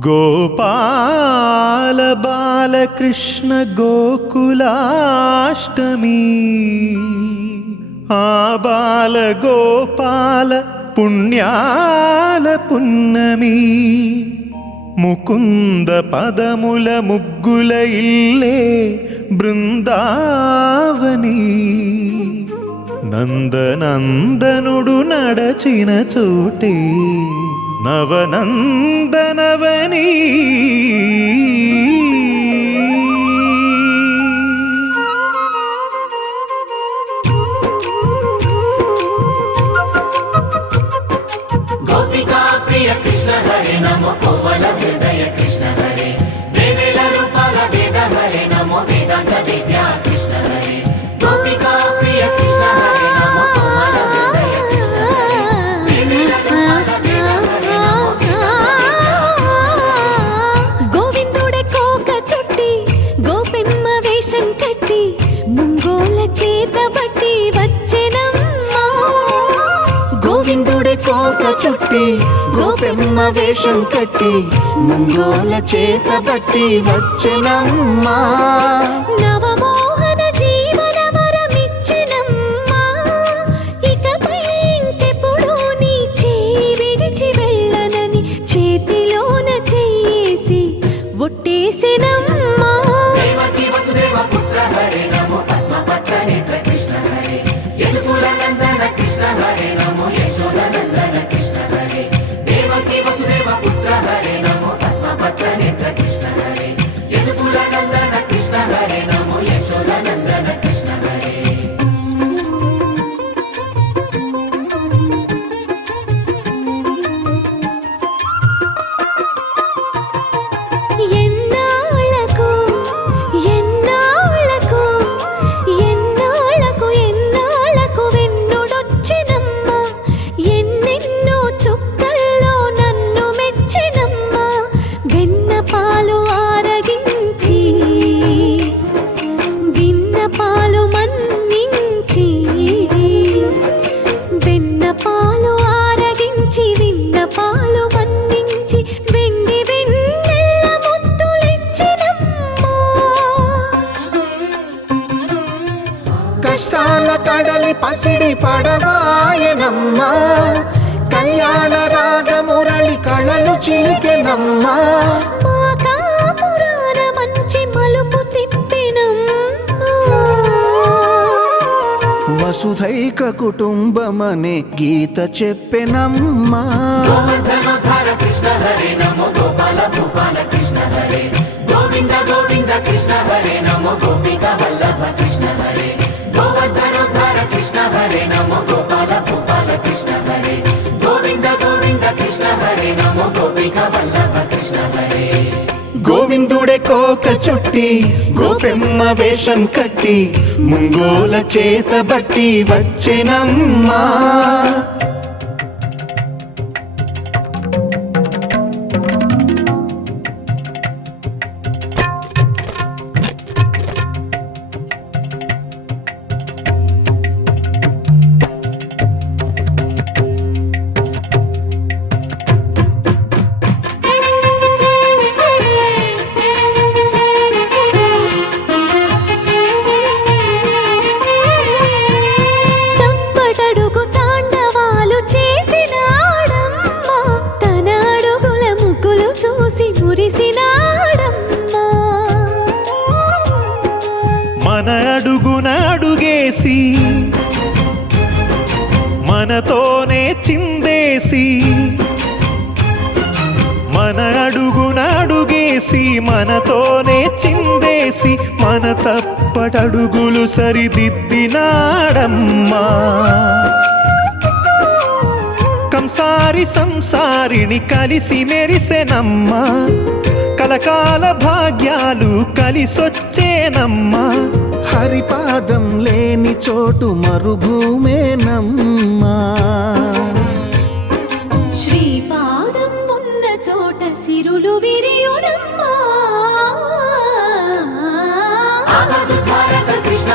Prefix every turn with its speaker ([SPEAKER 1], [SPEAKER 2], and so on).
[SPEAKER 1] ഗോപാല ബാലകൃഷ്ണ ഗോകുലാഷ്ടമി. ആ ബാലഗോപാല പുണ്യാല പുന്നമി. മുകുന്ദ പദമുല മുഗ്ഗുലയില്ലേ ബൃന്ദാവനീ. నందనందనుడు నడచిన చోటే నవనందనవని.
[SPEAKER 2] గోపికా ప్రియ కృష్ణ హరి నమ కోవల హృదయ
[SPEAKER 3] చుట్టి గోపెమ్మ వేషం కట్టి ముంగోల చేత బట్టి వచ్చెనమ్మా. నవమోహన
[SPEAKER 4] కష్టాల కడలి పసిడి పడవాయనమ్మా. కళ్యాణ రాగ మురళి కళలు చిలికెనమ్మా వసుధైక కుటుంబమనే గీత చెప్పెనమ్మా.
[SPEAKER 2] గోవర్ధనోద్ధార కృష్ణ హరే నమో గోపాల భూపాల కృష్ణ హరే గోవింద గోవింద కృష్ణ హరే నమో గోపిక వల్లభ గోపిక వల్లభ కృష్ణ హరే
[SPEAKER 1] గోవిందుడే కోక చుట్టి గోపెమ్మ వేషం కట్టి ముంగోల చేత బట్టి వచ్చెనమ్మా మన అడుగున అడుగేసి మనతోనే చిందేసి మన అడుగున అడుగేసి మనతోనే చిందేసి మన తప్పటడుగులు సరిదిద్దినాడమ్మా. కంసారి సంసారిని కలిసి మెరిసెనమ్మా కలకాల భాగ్యాలు కలిసొచ్చేనమ్మా.
[SPEAKER 4] హరిపాదం లేని చోటు మరుభూమే నమ్మా. శ్రీపాదం ఉన్న చోట సిరులు విరియురమ్మా కృష్ణ